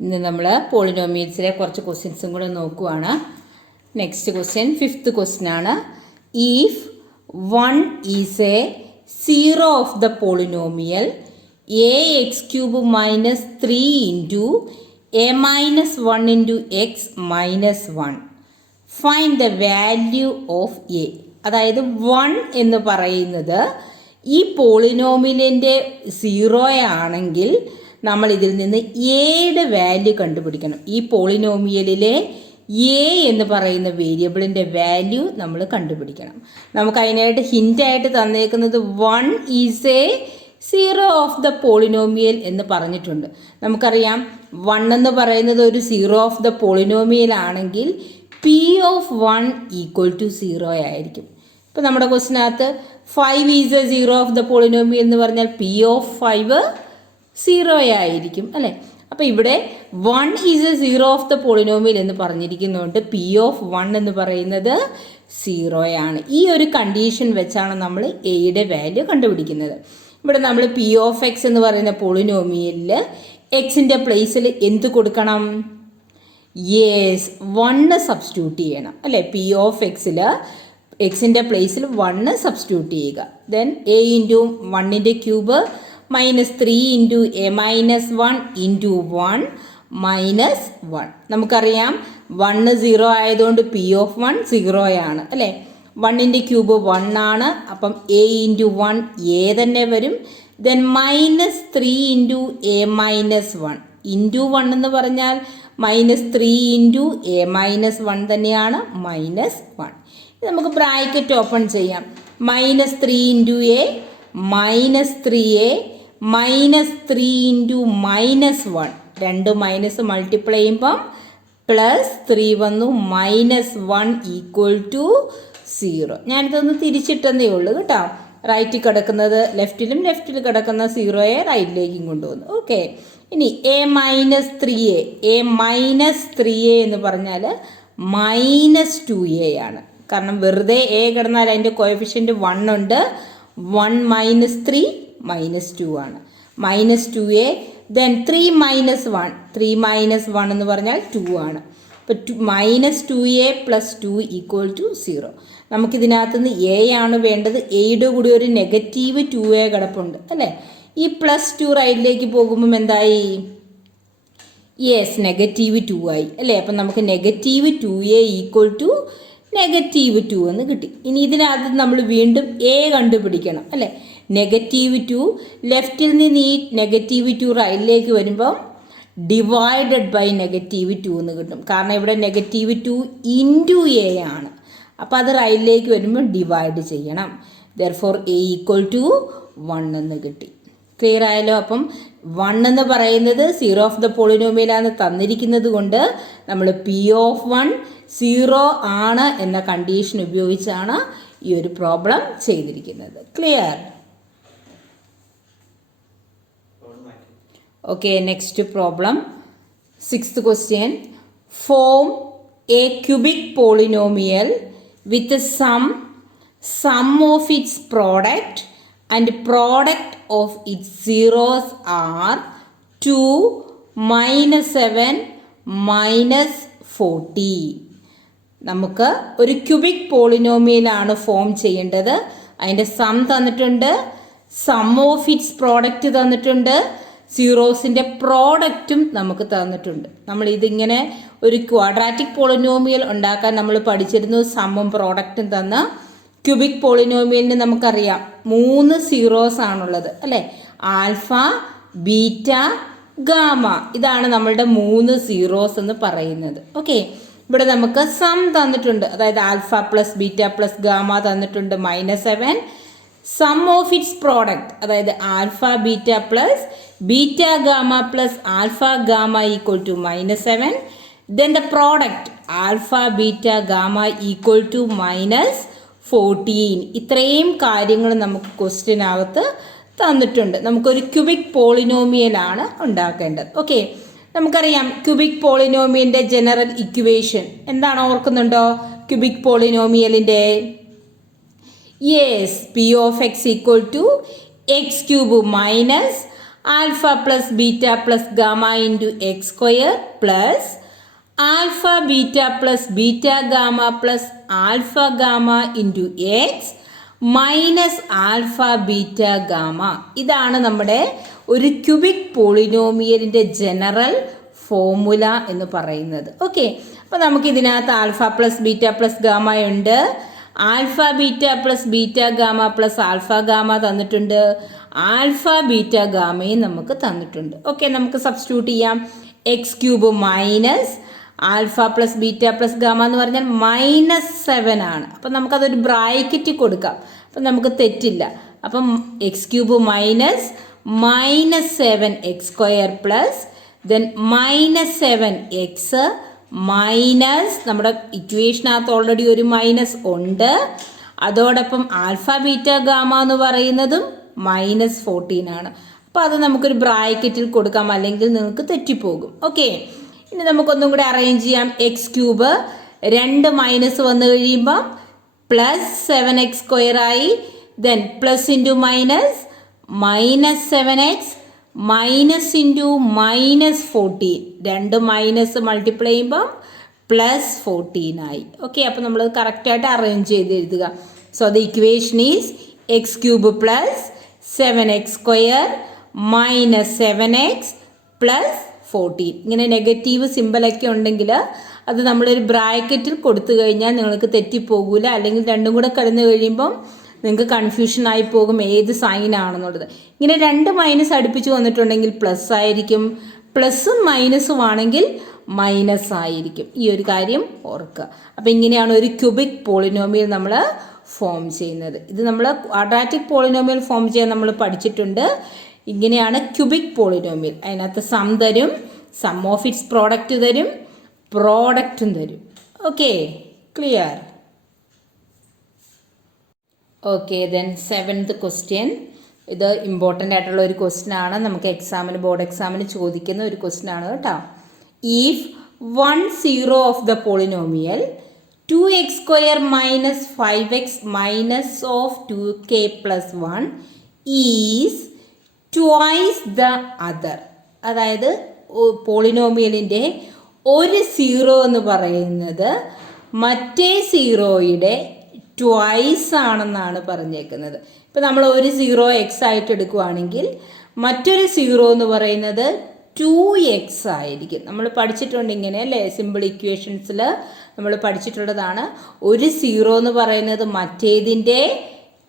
ഇന്ന് നമ്മൾ പോളിനോമിയൽസിലെ കുറച്ച് ക്വസ്റ്റ്യൻസും കൂടെ നോക്കുവാണ്. നെക്സ്റ്റ് ക്വസ്റ്റ്യൻ 5th ക്വസ്റ്റ്യൻ ആണ്. If 1 is A zero of the polynomial ax³ minus 3 into a minus 1 into x minus 1 find the value of a. അതായത് 1 എന്ന് പറയുന്നത് ഈ പോളിനോമിയലിൻ്റെ സീറോയാണെങ്കിൽ നമ്മൾ ഇതിൽ നിന്ന് എയുടെ വാല്യൂ കണ്ടുപിടിക്കണം. ഈ പോളിനോമിയലിലെ എ എന്ന് പറയുന്ന വേരിയബിളിൻ്റെ വാല്യൂ നമ്മൾ കണ്ടുപിടിക്കണം. നമുക്ക് അതിനായിട്ട് ഹിൻ്റായിട്ട് തന്നേക്കുന്നത് 1 is A zero of the polynomial എന്ന് പറഞ്ഞിട്ടുണ്ട്. നമുക്കറിയാം 1 എന്ന് പറയുന്നത് ഒരു സീറോ ഓഫ് ദ പോളിനോമിയൽ ആണെങ്കിൽ പി ഓഫ് 1 ഈക്വൽ ടു 0 ആയിരിക്കും. ഇപ്പോൾ നമ്മുടെ ക്വസ്റ്റിനകത്ത് 5 is A zero of the polynomial എന്ന് പറഞ്ഞാൽ പി ഓഫ് 5 0 ആയിരിക്കും അല്ലേ. അപ്പോൾ ഇവിടെ 1 is A zero of the polynomial എന്ന് പറഞ്ഞിരിക്കുന്നതുകൊണ്ട് പി ഓഫ് 1 എന്ന് പറയുന്നത് 0 ആണ്. ഈ ഒരു കണ്ടീഷൻ വെച്ചാണ് നമ്മൾ എയുടെ വാല്യൂ കണ്ടുപിടിക്കുന്നത്. ഇവിടെ നമ്മൾ പി ഓഫ് എക്സ് എന്ന് പറയുന്ന പോളിനോമിയലിൽ എക്സിൻ്റെ പ്ലേസിൽ എന്ത് കൊടുക്കണം? യെസ് 1 സബ്സ്റ്റിറ്റ്യൂട്ട് ചെയ്യണം അല്ലേ. പി ഓഫ് എക്സിൽ എക്സിൻ്റെ പ്ലേസിൽ 1 സബ്സ്റ്റിറ്റ്യൂട്ട് ചെയ്യുക. ദെൻ എ ഇൻറ്റു 1ൻ്റെ cube minus 3 into A minus 1 into 1 minus 1. നമുക്കറിയാം 1 0 ആയതുകൊണ്ട് പി ഓഫ് 1 0 ആണ് അല്ലേ. 1ൻ്റെ ക്യൂബ് 1 ആണ്. അപ്പം എ ഇൻറ്റു 1 എ തന്നെ വരും. Then minus 3 into A minus 1 into 1 എന്ന് പറഞ്ഞാൽ മൈനസ് 3 ഇൻറ്റു എ മൈനസ് 1 തന്നെയാണ് മൈനസ് 1. നമുക്ക് ബ്രാക്കറ്റ് ഓപ്പൺ ചെയ്യാം. Minus 3 into A minus 3a minus 3 into minus 1 രണ്ട് മൈനസ് മൾട്ടിപ്ലൈ ചെയ്യുമ്പം പ്ലസ് 3 വന്നു മൈനസ് 1 ഈക്വൽ ടു 0. ഞാനിതൊന്ന് തിരിച്ചിട്ടെന്നേ ഉള്ളൂ കേട്ടോ. റൈറ്റിൽ കിടക്കുന്നത് ലെഫ്റ്റിലും ലെഫ്റ്റിൽ കിടക്കുന്ന 0യെ റൈറ്റിലേക്കും കൊണ്ടുവന്നു. ഓക്കെ, ഇനി A minus 3a A minus 3a എന്ന് പറഞ്ഞാൽ മൈനസ് 2a ആണ്. കാരണം വെറുതെ എ കിടന്നാൽ അതിൻ്റെ കോഎഫിഷ്യൻറ്റ് 1 ഉണ്ട്. 1 മൈനസ് 3 മൈനസ് 2 ആണ്. Minus 2a then 3 minus 1 3 minus 1 എന്ന് പറഞ്ഞാൽ 2 ആണ്. അപ്പോൾ minus 2a plus 2 equal to 0. നമുക്കിതിനകത്തുനിന്ന് എ ആണ് വേണ്ടത്. എയുടെ കൂടി ഒരു നെഗറ്റീവ് 2a കിടപ്പുണ്ട് അല്ലേ. ഈ പ്ലസ് 2 റൈറ്റിലേക്ക് പോകുമ്പം എന്തായി? യെസ് നെഗറ്റീവ് 2 ആയി അല്ലേ. അപ്പം നമുക്ക് negative 2a equal to negative 2 എന്ന് കിട്ടി. ഇനി ഇതിനകത്ത് നമ്മൾ വീണ്ടും എ കണ്ടുപിടിക്കണം അല്ലേ. നെഗറ്റീവ് 2 ലെഫ്റ്റിൽ നിന്ന് ഈ നെഗറ്റീവ് 2 റൈറ്റിലേക്ക് വരുമ്പം ഡിവൈഡഡ് ബൈ നെഗറ്റീവ് 2 എന്ന് കിട്ടും. കാരണം ഇവിടെ നെഗറ്റീവ് 2 ഇൻറ്റു എ ആണ്. അപ്പോൾ അത് റൈറ്റിലേക്ക് വരുമ്പോൾ ഡിവൈഡ് ചെയ്യണം. ദെർഫോർ എ ഈക്വൽ ടു 1 എന്ന് കിട്ടി. ക്ലിയർ ആയല്ലോ. അപ്പം 1 എന്ന് പറയുന്നത് സീറോ ഓഫ് ദ പോളിനോമിയലാണ് തന്നിരിക്കുന്നത് കൊണ്ട് നമ്മൾ പി ഓഫ് 1 0 ആണ് എന്ന കണ്ടീഷൻ ഉപയോഗിച്ചാണ് ഈ ഒരു പ്രോബ്ലം ചെയ്തിരിക്കുന്നത്. Clear? Okay, next problem 6th question. Form a cubic polynomial with sum of its product and product of its zeros are 2, -7, -40. നമുക്ക് ഒരു ക്യൂബിക് പോളിനോമിയലാണ് ഫോം ചെയ്യേണ്ടത്. അതിൻ്റെ സം തന്നിട്ടുണ്ട്, സം ഓഫ് ഇറ്റ്സ് പ്രോഡക്റ്റ് തന്നിട്ടുണ്ട്, സീറോസിൻ്റെ പ്രോഡക്റ്റും നമുക്ക് തന്നിട്ടുണ്ട്. നമ്മൾ ഇതിങ്ങനെ ഒരു ക്വാഡ്രാറ്റിക് പോളിനോമിയൽ ഉണ്ടാക്കാൻ നമ്മൾ പഠിച്ചിരുന്നു. സമ്മും പ്രോഡക്റ്റും തന്ന ക്യൂബിക് പോളിനോമിയലിന് നമുക്കറിയാം 3 സീറോസ് ആണുള്ളത് അല്ലേ. ആൽഫ, ബീറ്റ, ഗാമ ഇതാണ് നമ്മളുടെ 3 സീറോസ് എന്ന് പറയുന്നത്. ഓക്കെ, ഇവിടെ നമുക്ക് സം തന്നിട്ടുണ്ട്. അതായത് alpha plus beta plus gamma തന്നിട്ടുണ്ട് -7. സം ഓഫ് ഇറ്റ്സ് പ്രോഡക്റ്റ് അതായത് alpha beta plus beta gamma plus alpha gamma equal to -7. Then the product alpha beta gamma equal to -14. ഇത്രയും കാര്യങ്ങൾ നമുക്ക് ക്വസ്റ്റ്യനകത്ത് തന്നിട്ടുണ്ട്. നമുക്കൊരു ക്യൂബിക് പോളിനോമിയലാണ് ഉണ്ടാക്കേണ്ടത്. ഓക്കെ, നമുക്കറിയാം ക്യൂബിക് പോളിനോമിയലിൻ്റെ ജനറൽ ഇക്വേഷൻ എന്താണ്? ഓർക്കുന്നുണ്ടോ ക്യൂബിക് പോളിനോമിയലിൻ്റെ? Yes, P of X equal to x³ minus alpha plus beta plus gamma into X square plus alpha beta plus beta gamma plus alpha gamma into X minus alpha beta gamma. ഇതാണ് നമ്മുടെ ഒരു cubic പോളിനോമിയലിൻ്റെ general formula എന്ന് പറയുന്നത്. Okay, അപ്പോൾ നമുക്ക് ഇതിനകത്ത് alpha plus beta plus gamma ഉണ്ട്, alpha beta plus beta gamma plus alpha gamma തന്നിട്ടുണ്ട്, ആൽഫ ബീറ്റ ഗാമയും നമുക്ക് തന്നിട്ടുണ്ട്. ഓക്കെ, നമുക്ക് സബ്സ്റ്റിറ്റ്യൂട്ട് ചെയ്യാം. X cube minus alpha plus beta plus gamma എന്ന് പറഞ്ഞാൽ -7 ആണ്. അപ്പം നമുക്കതൊരു ബ്രാക്കറ്റ് കൊടുക്കാം, അപ്പം നമുക്ക് തെറ്റില്ല. അപ്പം X cube minus -7 X square plus then -7x minus നമ്മുടെ ഇക്വേഷനകത്ത് ഓൾറെഡി ഒരു മൈനസ് ഉണ്ട്, അതോടൊപ്പം ആൽഫ ബീറ്റ ഗാമ എന്ന് പറയുന്നതും -14 ആണ്. അപ്പോൾ അത് നമുക്കൊരു ബ്രാക്കറ്റിൽ കൊടുക്കാം, അല്ലെങ്കിൽ നിങ്ങൾക്ക് തെറ്റിപ്പോകും. ഓക്കെ, ഇനി നമുക്കൊന്നും കൂടെ അറേഞ്ച് ചെയ്യാം. എക്സ് ക്യൂബ് 2 മൈനസ് വന്നു കഴിയുമ്പം +7x സ്ക്വയറായി, then plus into minus -7x minus into -14, 2 minus multiply ചെയ്യുമ്പം +14 ആയി. ഓക്കെ, അപ്പോൾ നമ്മൾ കറക്റ്റായിട്ട് അറേഞ്ച് ചെയ്ത് എഴുതുക. So the equation is X cube plus 7x square -7x +14. ഇങ്ങനെ നെഗറ്റീവ് സിമ്പിളൊക്കെ ഉണ്ടെങ്കിൽ അത് നമ്മളൊരു ബ്രാക്കറ്റിൽ കൊടുത്തു കഴിഞ്ഞാൽ നിങ്ങൾക്ക് തെറ്റിപ്പോകൂല, അല്ലെങ്കിൽ രണ്ടും കൂടെ കിടന്നു കഴിയുമ്പം നിങ്ങൾക്ക് കൺഫ്യൂഷനായി പോകും ഏത് സൈൻ ആണെന്നുള്ളത്. ഇങ്ങനെ 2 മൈനസ് അടുപ്പിച്ച് വന്നിട്ടുണ്ടെങ്കിൽ പ്ലസ് ആയിരിക്കും, പ്ലസും മൈനസും ആണെങ്കിൽ മൈനസ് ആയിരിക്കും. ഈ ഒരു കാര്യം ഓർക്കുക. അപ്പോൾ ഇങ്ങനെയാണ് ഒരു ക്യൂബിക് പോളിനോമിയൽ നമ്മൾ ഫോം ചെയ്യുന്നത്. ഇത് നമ്മൾ ക്വാഡ്രാറ്റിക് പോളിനോമിയൽ ഫോം ചെയ്യാൻ നമ്മൾ പഠിച്ചിട്ടുണ്ട്. ഇങ്ങനെയാണ് ക്യൂബിക് പോളിനോമിയൽ. അതിനകത്ത് സം തരും, സം ഓഫ് ഇറ്റ്സ് പ്രോഡക്റ്റ് തരും, പ്രോഡക്റ്റും തരും. Okay, clear? Okay, then 7th question. ഇത് ഇമ്പോർട്ടൻ്റ് ആയിട്ടുള്ള ഒരു ക്വസ്റ്റ്യൻ ആണ്, നമുക്ക് എക്സാമിന് ബോർഡ് എക്സാമിന് ചോദിക്കുന്ന ഒരു ക്വസ്റ്റ്യൻ ആണ് കേട്ടോ. If 1 0 of the polynomial 2x square minus 5x minus of 2k plus 1 is twice the other. അതായത് പോളിനോമിയലിൻ്റെ ഒരു 0 എന്ന് പറയുന്നത് മറ്റേ 0യുടെ ട്വൈസ് ആണെന്നാണ് പറഞ്ഞേക്കുന്നത്. ഇപ്പം നമ്മൾ ഒരു 0 x ആയിട്ട് എടുക്കുകയാണെങ്കിൽ മറ്റൊരു 0 എന്ന് പറയുന്നത് 2x ആയിരിക്കും. നമ്മൾ പഠിച്ചിട്ടുണ്ട് ഇങ്ങനെ അല്ലേ, സിമ്പിൾ ഇക്വേഷൻസിൽ നമ്മൾ പഠിച്ചിട്ടുള്ളതാണ്. ഒരു 0 എന്ന് പറയുന്നത് മറ്റേതിൻ്റെ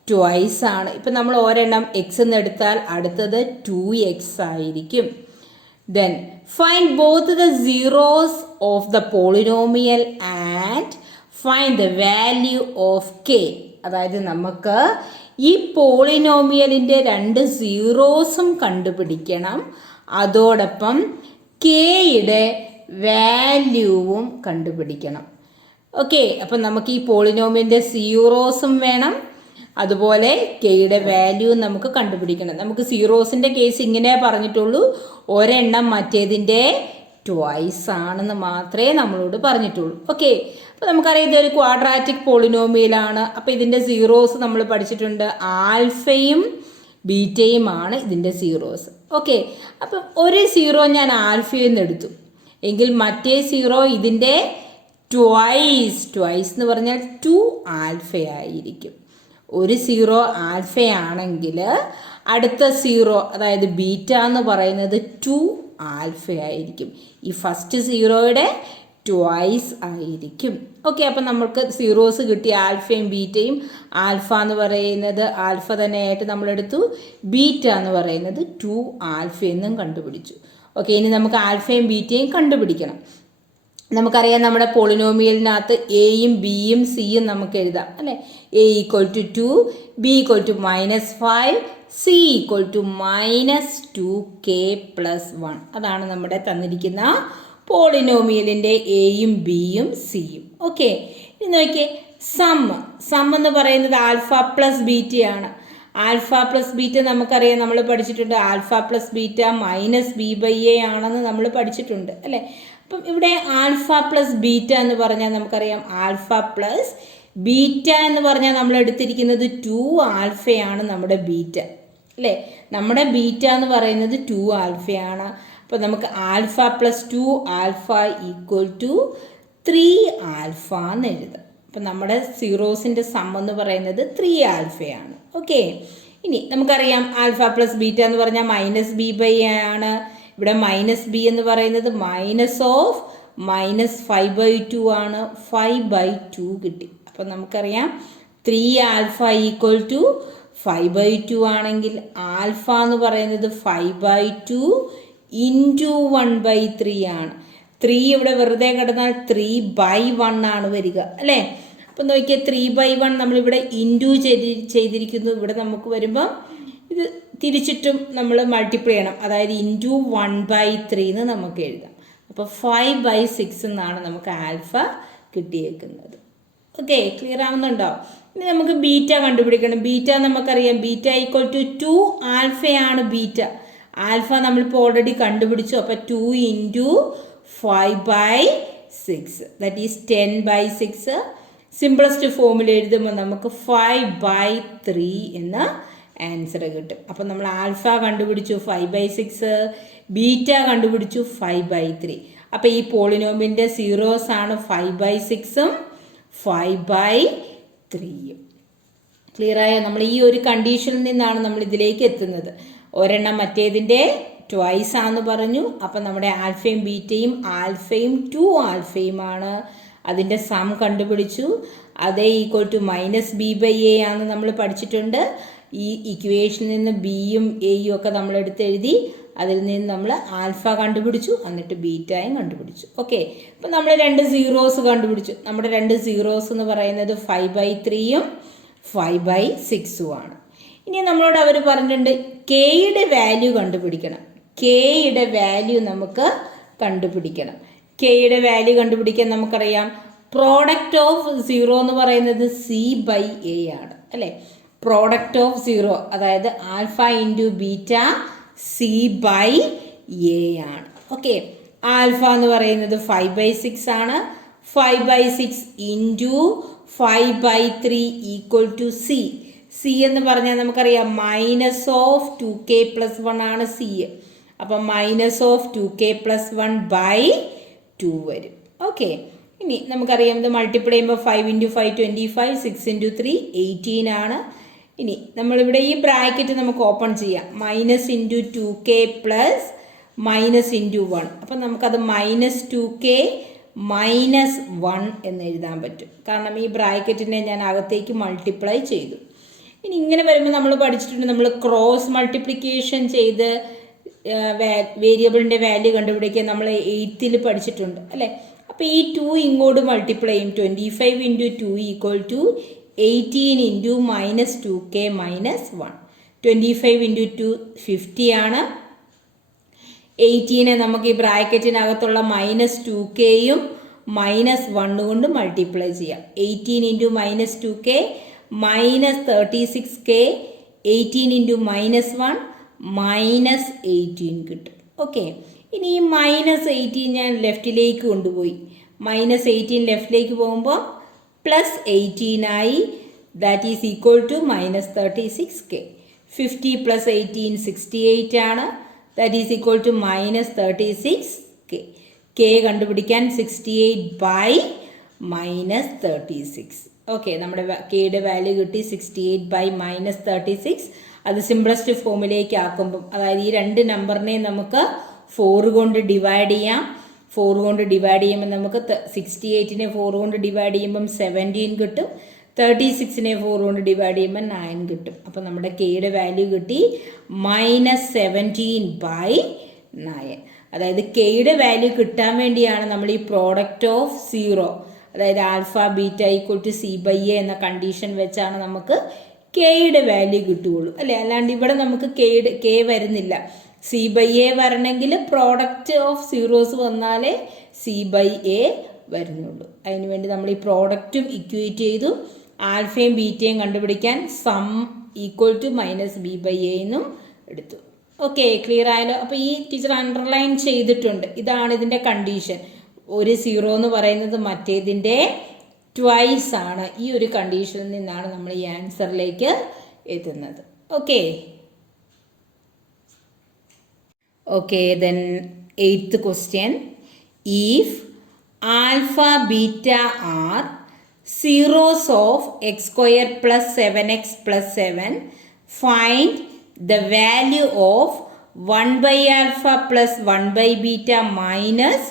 ട്വൈസ് ആണ്. ഇപ്പം നമ്മൾ ഒരെണ്ണം എക്സ് എന്ന് എടുത്താൽ അടുത്തത് 2x ആയിരിക്കും. Then find both the zeros of the polynomial and find the value of K. അതായത് നമുക്ക് ഈ പോളിനോമിയലിൻ്റെ 2 സീറോസും കണ്ടുപിടിക്കണം, അതോടൊപ്പം കെയുടെ വാല്യൂവും കണ്ടുപിടിക്കണം. ഓക്കെ, അപ്പം നമുക്ക് ഈ പോളിനോമിയലിൻ്റെ സീറോസും വേണം, അതുപോലെ കെയുടെ വാല്യൂ നമുക്ക് കണ്ടുപിടിക്കണം. നമുക്ക് സീറോസിൻ്റെ കേസ് ഇങ്ങനെ പറഞ്ഞിട്ടുള്ളൂ, ഒരെണ്ണം മറ്റേതിൻ്റെ ട്വൈസ് ആണെന്ന് മാത്രമേ നമ്മളോട് പറഞ്ഞിട്ടുള്ളൂ. ഓക്കെ, അപ്പോൾ നമുക്കറിയാം ഇതൊരു ക്വാഡ്രാറ്റിക് പോളിനോമിയലാണ്. അപ്പോൾ ഇതിൻ്റെ സീറോസ് നമ്മൾ പഠിച്ചിട്ടുണ്ട്, ആൽഫയും ബീറ്റയുമാണ് ഇതിൻ്റെ സീറോസ്. ഓക്കെ, അപ്പം ഒരു 0 ഞാൻ ആൽഫയിൽ നിന്ന് എടുത്തു എങ്കിൽ മറ്റേ 0 ഇതിൻ്റെ ട്വൈസ് എന്ന് പറഞ്ഞാൽ 2 ആൽഫയായിരിക്കും. ഒരു 0 ആൽഫയാണെങ്കിൽ അടുത്ത 0 അതായത് ബീറ്റ എന്ന് പറയുന്നത് 2 ആൽഫയായിരിക്കും. ഈ ഫസ്റ്റ് 0യുടെ ട്വൈസ് ആയിരിക്കും. ഓക്കെ, അപ്പം നമുക്ക് സീറോസ് കിട്ടി, ആൽഫയും ബീറ്റയും. ആൽഫ എന്ന് പറയുന്നത് ആൽഫ തന്നെയായിട്ട് നമ്മളെടുത്തു, ബീറ്റ എന്ന് പറയുന്നത് 2 ആൽഫയെന്നും കണ്ടുപിടിച്ചു. ഓക്കെ, ഇനി നമുക്ക് ആൽഫയും ബീറ്റയും കണ്ടുപിടിക്കണം. നമുക്കറിയാം നമ്മുടെ പോളിനോമിയലിനകത്ത് എയും ബിയും സിയും നമുക്ക് എഴുതാം അല്ലേ. A = 2, B = -5, C = -2k + 1. അതാണ് നമ്മുടെ തന്നിരിക്കുന്ന പോളിനോമിയലിൻ്റെ എയും ബിയും സിയും. ഓക്കെ, ഇനി നോക്കിയേ, സം എന്ന് പറയുന്നത് ആൽഫ പ്ലസ് ബീറ്റയാണ്. ആൽഫ പ്ലസ് ബീറ്റ നമുക്കറിയാം, നമ്മൾ പഠിച്ചിട്ടുണ്ട്. ആൽഫ പ്ലസ് ബീറ്റ -b/a ആണെന്ന് നമ്മൾ പഠിച്ചിട്ടുണ്ട് അല്ലേ. അപ്പം ഇവിടെ ആൽഫ പ്ലസ് ബീറ്റ എന്ന് പറഞ്ഞാൽ നമുക്കറിയാം, ആൽഫ പ്ലസ് ബീറ്റ എന്ന് പറഞ്ഞാൽ നമ്മൾ എടുത്തിരിക്കുന്നത് 2 ആൽഫയാണ് നമ്മുടെ ബീറ്റ അല്ലേ? നമ്മുടെ ബീറ്റ എന്ന് പറയുന്നത് 2 ആൽഫയാണ്. അപ്പോൾ നമുക്ക് alpha plus 2 alpha equal to 3 alpha എന്ന് എഴുതാം. അപ്പം നമ്മുടെ സീറോസിൻ്റെ സം എന്ന് പറയുന്നത് 3 ആൽഫയാണ്. ഓക്കെ, ഇനി നമുക്കറിയാം ആൽഫ പ്ലസ് ബീറ്റ എന്ന് പറഞ്ഞാൽ മൈനസ് ബി ബൈ എ ആണ്. ഇവിടെ മൈനസ് ബി എന്ന് പറയുന്നത് മൈനസ് ഓഫ് -5/2 ആണ്. 5/2 കിട്ടി. അപ്പം നമുക്കറിയാം 3 ആൽഫ ഈക്വൽ ടു 5/2 ആണെങ്കിൽ ആൽഫ എന്ന് പറയുന്നത് 5/2 ഇൻറ്റു 1/3 ആണ്. 3 ഇവിടെ വെറുതെ കിടന്നാൽ 3/1 ആണ് വരിക, അല്ലേ? അപ്പം നോക്കിയാൽ 3/1 നമ്മളിവിടെ ഇൻറ്റു ചെയ്തിരിക്കുന്നു. ഇവിടെ നമുക്ക് വരുമ്പം ഇത് തിരിച്ചിട്ടും നമ്മൾ മൾട്ടിപ്ലൈ ചെയ്യണം, അതായത് ഇൻറ്റു 1/3 എന്ന് നമുക്ക് എഴുതാം. അപ്പോൾ 5/6 എന്നാണ് നമുക്ക് ആൽഫ കിട്ടിയേക്കുന്നത്. ഓക്കെ, ക്ലിയർ ആവുന്നുണ്ടോ? ഇനി നമുക്ക് ബീറ്റ കണ്ടുപിടിക്കണം. ബീറ്റ നമുക്കറിയാം ബീറ്റ ഈക്വൽ ടു 2 ആൽഫയാണ് ബീറ്റ. ആൽഫ നമ്മളിപ്പോൾ ഓൾറെഡി കണ്ടുപിടിച്ചു. അപ്പോൾ 2 ഇൻറ്റു 5/6 ദാറ്റ് ഈസ് 10/6. സിംപ്ലസ്റ്റ് ഫോമിൽ എഴുതുമ്പോൾ നമുക്ക് 5/3 എന്ന ആൻസർ കിട്ടും. അപ്പം നമ്മൾ ആൽഫ കണ്ടുപിടിച്ചു 5/6, ബീറ്റ കണ്ടുപിടിച്ചു 5/3. അപ്പോൾ ഈ പോളിനോമിൻ്റെ സീറോസ് ആണ് 5/6ഉം 5/3യും. ക്ലിയർ ആയോ? നമ്മൾ ഈ ഒരു കണ്ടീഷനിൽ നിന്നാണ് നമ്മൾ ഇതിലേക്ക് എത്തുന്നത്. ഒരെണ്ണം മറ്റേതിൻ്റെ ട്വൈസ് ആണെന്ന് പറഞ്ഞു. അപ്പം നമ്മുടെ ആൽഫയും ബീറ്റയും ആൽഫയും 2 ആൽഫയുമാണ്. അതിൻ്റെ സം കണ്ടുപിടിച്ചു. അതേ ഈക്വൽ ടു -b/a ആണെന്ന് നമ്മൾ പഠിച്ചിട്ടുണ്ട്. ഈ ഇക്വേഷനിൽ നിന്ന് ബിയും എയും ഒക്കെ നമ്മൾ എടുത്തെഴുതി. അതിൽ നിന്ന് നമ്മൾ ആൽഫ കണ്ടുപിടിച്ചു, എന്നിട്ട് ബീറ്റയും കണ്ടുപിടിച്ചു. ഓക്കെ, അപ്പം നമ്മൾ 2 സീറോസ് കണ്ടുപിടിച്ചു. നമ്മുടെ 2 സീറോസ് എന്ന് പറയുന്നത് 5/3ഉം 5/6ഉം ആണ്. ഇനി നമ്മളോട് അവർ പറഞ്ഞിട്ടുണ്ട് കെയുടെ വാല്യൂ കണ്ടുപിടിക്കണം. കെയുടെ വാല്യൂ നമുക്ക് കണ്ടുപിടിക്കണം. കെയുടെ വാല്യൂ കണ്ടുപിടിക്കാൻ നമുക്കറിയാം പ്രോഡക്റ്റ് ഓഫ് 0 എന്ന് പറയുന്നത് c/a ആണ്, അല്ലേ? പ്രോഡക്റ്റ് ഓഫ് 0 അതായത് ആൽഫ ഇൻറ്റു ബീറ്റ c/a ആണ്. ഓക്കെ, ആൽഫ എന്ന് പറയുന്നത് 5/6 ആണ്. 5/6 into 5/3 equal to c. c എന്ന് പറഞ്ഞാൽ നമുക്കറിയാം മൈനസ് ഓഫ് 2k + 1 ആണ് c. അപ്പം മൈനസ് ഓഫ് 2k + 1/2 വരും. ഓക്കെ, ഇനി നമുക്കറിയാം ഇത് മൾട്ടിപ്ലൈ ചെയ്യുമ്പോൾ 5 × 5 25, 6 × 3 18 ആണ്. ഇനി നമ്മളിവിടെ ഈ ബ്രാക്കറ്റ് നമുക്ക് ഓപ്പൺ ചെയ്യാം. Minus into 2k plus minus into 1. അപ്പം നമുക്കത് -2k -1 എന്ന് എഴുതാൻ പറ്റും. കാരണം ഈ ബ്രാക്കറ്റിനെ ഞാൻ അകത്തേക്ക് മൾട്ടിപ്ലൈ ചെയ്തു. ഇനി ഇങ്ങനെ വരുമ്പോൾ നമ്മൾ പഠിച്ചിട്ടുണ്ട്, നമ്മൾ ക്രോസ് മൾട്ടിപ്ലിക്കേഷൻ ചെയ്ത് വേരിയബിളിൻ്റെ വാല്യൂ കണ്ടുപിടിക്കാൻ നമ്മൾ 8th പഠിച്ചിട്ടുണ്ട്, അല്ലേ? അപ്പോൾ ഈ 2 ഇങ്ങോട്ട് മൾട്ടിപ്ലൈ ചെയ്യും. 25 × 2 ഈക്വൽ ടു 18 ഇൻറ്റു -2k -1. 25 × 2 50 ആണ്. 18 നമുക്ക് ഈ ബ്രാക്കറ്റിനകത്തുള്ള -2kയും -1 കൊണ്ട് മൾട്ടിപ്ലൈ ചെയ്യാം. 18 ഇൻറ്റു -2k -36k, 18 ഇൻറ്റു -1 -18 കിട്ടും. ഓക്കെ, ഇനി ഈ -18 ഞാൻ ലെഫ്റ്റിലേക്ക് കൊണ്ടുപോയി. -18 ലെഫ്റ്റിലേക്ക് പോകുമ്പോൾ +18 ആയി. That is equal to -36k. 50 + 18 68 ആണ്. That is equal to -36k. k കണ്ടുപിടിക്കാൻ 68/-36. ഓക്കെ, നമ്മുടെ കെയുടെ വാല്യൂ കിട്ടി 68/-36. അത് സിംപ്ലസ്റ്റ് ഫോമിലേക്ക് ആക്കുമ്പം, അതായത് ഈ 2 നമ്പറിനെ നമുക്ക് 4 കൊണ്ട് ഡിവൈഡ് ചെയ്യാം. 4 കൊണ്ട് ഡിവൈഡ് ചെയ്യുമ്പോൾ നമുക്ക് 68നെ 4 കൊണ്ട് ഡിവൈഡ് ചെയ്യുമ്പം 17 കിട്ടും. 36നെ 4 കൊണ്ട് ഡിവൈഡ് ചെയ്യുമ്പോൾ 9 കിട്ടും. അപ്പോൾ നമ്മുടെ കെയുടെ വാല്യൂ കിട്ടി -17/9. അതായത് കെയുടെ വാല്യൂ കിട്ടാൻ വേണ്ടിയാണ് നമ്മൾ ഈ പ്രോഡക്റ്റ് ഓഫ് 0, അതായത് alpha beta equal to c/a എന്ന കണ്ടീഷൻ വെച്ചാണ് നമുക്ക് കെയുടെ വാല്യൂ കിട്ടുകയുള്ളൂ, അല്ലേ? അല്ലാണ്ട് ഇവിടെ നമുക്ക് കെ വരുന്നില്ല. c/a വരണമെങ്കിൽ പ്രോഡക്റ്റ് ഓഫ് സീറോസ് വന്നാലേ c/a വരുന്നുള്ളൂ. അതിനുവേണ്ടി നമ്മൾ ഈ പ്രോഡക്റ്റും ഇക്വേറ്റ് ചെയ്തു. ആൽഫയും ബീറ്റയും കണ്ടുപിടിക്കാൻ സം ഈക്വൽ ടു -b/a എന്നും എടുത്തു. ഓക്കെ, ക്ലിയർ ആയല്ലോ? അപ്പോൾ ഈ ടീച്ചർ അണ്ടർലൈൻ ചെയ്തിട്ടുണ്ട്. ഇതാണ് ഇതിൻ്റെ കണ്ടീഷൻ. ഒരു 0 എന്ന് പറയുന്നത് മറ്റേതിൻ്റെ ട്വൈസ് ആണ്. ഈ ഒരു കണ്ടീഷനിൽ നിന്നാണ് നമ്മൾ ഈ ആൻസറിലേക്ക് എത്തുന്നത്. Okay. Okay, then 8th question. If alpha, beta are zeros of x square plus 7x plus 7, find the value of 1 by alpha plus 1 by beta minus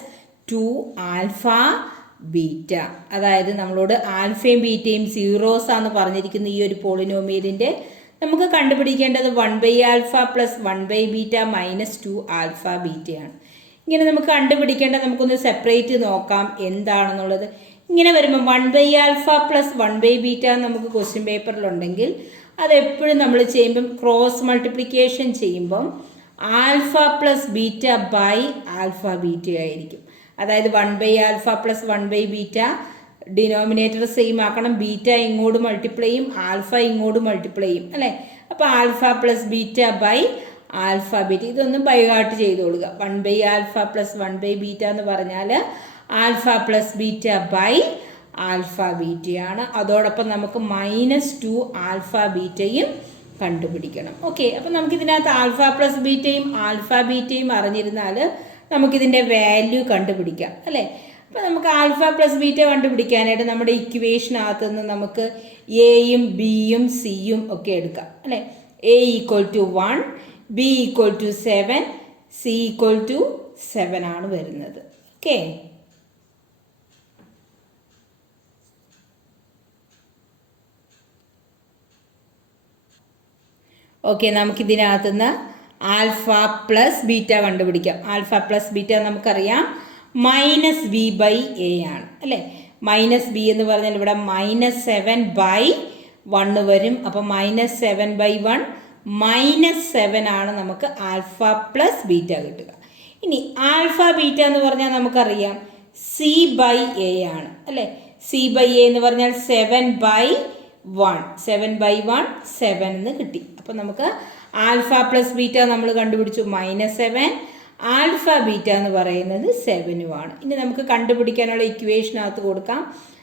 2 alpha beta. അതായത് നമ്മളോട് ആൽഫയും ബീറ്റയും സീറോസ് ആണെന്ന് പറഞ്ഞിരിക്കുന്ന ഈ ഒരു പോളിനോമിയലിൻ്റെ നമുക്ക് കണ്ടുപിടിക്കേണ്ടത് 1 by alpha plus 1 by beta minus 2 alpha ബീറ്റയാണ്. ഇങ്ങനെ നമുക്ക് കണ്ടുപിടിക്കേണ്ടത് നമുക്കൊന്ന് സെപ്പറേറ്റ് നോക്കാം എന്താണെന്നുള്ളത്. ഇങ്ങനെ വരുമ്പോൾ 1 by alpha plus 1 by beta നമുക്ക് ക്വസ്റ്റ്യൻ പേപ്പറിലുണ്ടെങ്കിൽ അതെപ്പോഴും നമ്മൾ ചെയ്യുമ്പം ക്രോസ് മൾട്ടിപ്ലിക്കേഷൻ ചെയ്യുമ്പം alpha plus beta by alpha beta ആയിരിക്കും. അതായത് 1 by alpha plus 1 by beta denominator same ആക്കണം. ബീറ്റ ഇങ്ങോട്ട് മൾട്ടിപ്ലൈ ചെയ്യും, ആൽഫ ഇങ്ങോട്ട് മൾട്ടിപ്ലൈ ചെയ്യും അല്ലേ. അപ്പോൾ alpha plus beta by alpha beta ഇതൊന്നും ബൈ ഹാർട്ട് ചെയ്തോളുക. 1 by alpha plus 1 by beta എന്ന് പറഞ്ഞാൽ alpha plus beta by alpha ബീറ്റയാണ്. അതോടൊപ്പം നമുക്ക് മൈനസ് 2 ആൽഫ ബീറ്റയും കണ്ടുപിടിക്കണം. ഓക്കെ, അപ്പം നമുക്കിതിനകത്ത് ആൽഫ പ്ലസ് ബീറ്റയും ആൽഫ ബീറ്റയും അറിഞ്ഞിരുന്നാൽ നമുക്കിതിൻ്റെ വാല്യൂ കണ്ടുപിടിക്കാം അല്ലേ. അപ്പോൾ നമുക്ക് ആൽഫ പ്ലസ് ബീറ്റ കണ്ടുപിടിക്കാനായിട്ട് നമ്മുടെ ഇക്വേഷനകത്ത് നിന്ന് നമുക്ക് എയും ബിയും സിയും ഒക്കെ എടുക്കാം അല്ലേ. A equal to 1, B equal to 7, C equal to 7 ആണ് വരുന്നത്. ഓക്കെ, ഓക്കെ നമുക്കിതിനകത്തുനിന്ന് ആൽഫ പ്ലസ് ബീറ്റ കണ്ടുപിടിക്കാം. ആൽഫ പ്ലസ് ബീറ്റ നമുക്കറിയാം മൈനസ് ബി ബൈ എ ആണ് അല്ലേ. മൈനസ് ബി എന്ന് പറഞ്ഞാൽ ഇവിടെ മൈനസ് 7 ബൈ 1 വരും. അപ്പോൾ മൈനസ് 7 ബൈ 1 മൈനസ് 7 ആണ് നമുക്ക് ആൽഫ പ്ലസ് ബീറ്റ കിട്ടുക. ഇനി ആൽഫ ബീറ്റ എന്ന് പറഞ്ഞാൽ നമുക്കറിയാം സി ബൈ എ ആണ് അല്ലേ. സി ബൈ എ എന്ന് പറഞ്ഞാൽ 7 ബൈ 1, 7 ബൈ 1 7 എന്ന് കിട്ടി. അപ്പോൾ നമുക്ക് ആൽഫ പ്ലസ് ബീറ്റ നമ്മൾ കണ്ടുപിടിച്ചു -7, ആൽഫ ബീറ്റ എന്ന് പറയുന്നത് 7ഉമാണ്. ഇനി നമുക്ക് കണ്ടുപിടിക്കാനുള്ള ഇക്വേഷനകത്ത് കൊടുക്കാം.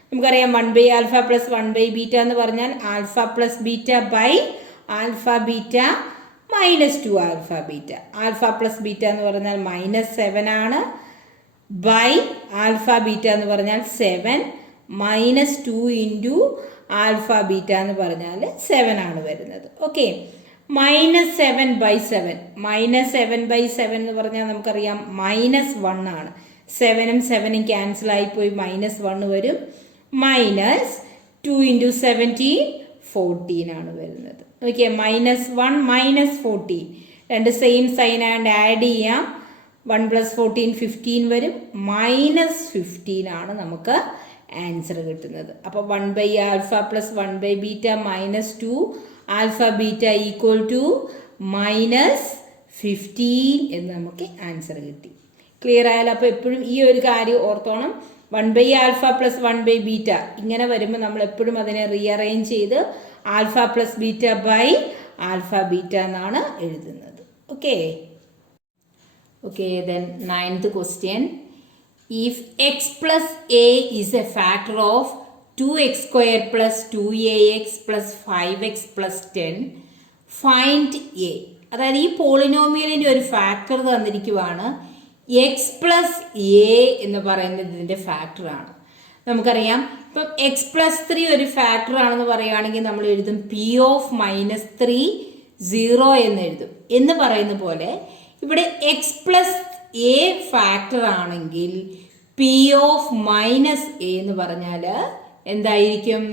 നമുക്കറിയാം 1 by alpha plus 1 by beta എന്ന് പറഞ്ഞാൽ alpha plus beta by alpha beta minus 2 alpha beta. Alpha plus beta എന്ന് പറഞ്ഞാൽ -7 ആണ്, ബൈ ആൽഫ ബീറ്റ എന്ന് പറഞ്ഞാൽ 7 മൈനസ് 2 ഇൻറ്റു ആൽഫ ബീറ്റ എന്ന് പറഞ്ഞാൽ 7 ആണ് വരുന്നത്. ഓക്കെ, -7 ബൈ 7, -7 ബൈ 7 എന്ന് പറഞ്ഞാൽ നമുക്കറിയാം -1 ആണ്. 7ഉം 7ഉം ക്യാൻസൽ ആയിപ്പോയി -1 വരും. -2 ഇൻറ്റു 17 14 ആണ് വരുന്നത്. ഓക്കെ, -1 -14 രണ്ട് സെയിം സൈൻ ആൻഡ് ആഡ് ചെയ്യാം. 1 + 14 15 വരും. -15 ആണ് നമുക്ക് ആൻസർ കിട്ടുന്നത്. അപ്പോൾ 1 by alpha plus 1 by beta minus 2 alpha beta equal to -15 എന്ന് നമുക്ക് ആൻസർ കിട്ടി. ക്ലിയർ ആയാലും അപ്പോൾ എപ്പോഴും ഈ ഒരു കാര്യം ഓർത്തോണം. 1 by alpha plus 1 by beta ഇങ്ങനെ വരുമ്പോൾ നമ്മൾ എപ്പോഴും അതിനെ റീഅറേഞ്ച് ചെയ്ത് alpha plus beta by alpha beta എന്നാണ് എഴുതുന്നത്. Okay, okay then 9th question. If x plus a is a factor of 2x square plus 2ax plus 5x plus 10, find a. അതായത് ഈ പോളിനോമിയലിൻ്റെ ഒരു ഫാക്ടർ തന്നിരിക്കുവാണ്. എക്സ് പ്ലസ് എ എന്ന് പറയുന്നത് ഇതിൻ്റെ ഫാക്ടറാണ്. നമുക്കറിയാം ഇപ്പം എക്സ് പ്ലസ് 3 ഒരു ഫാക്ടർ ആണെന്ന് പറയുകയാണെങ്കിൽ നമ്മൾ എഴുതും പി ഓഫ് -3 0 എന്ന് എഴുതും. എന്ന് പറയുന്ന പോലെ ഇവിടെ എക്സ് പ്ലസ് എ ഫാക്ടർ ആണെങ്കിൽ പി ഓഫ് -a എന്ന് പറഞ്ഞാൽ എന്തായിരിക്കും?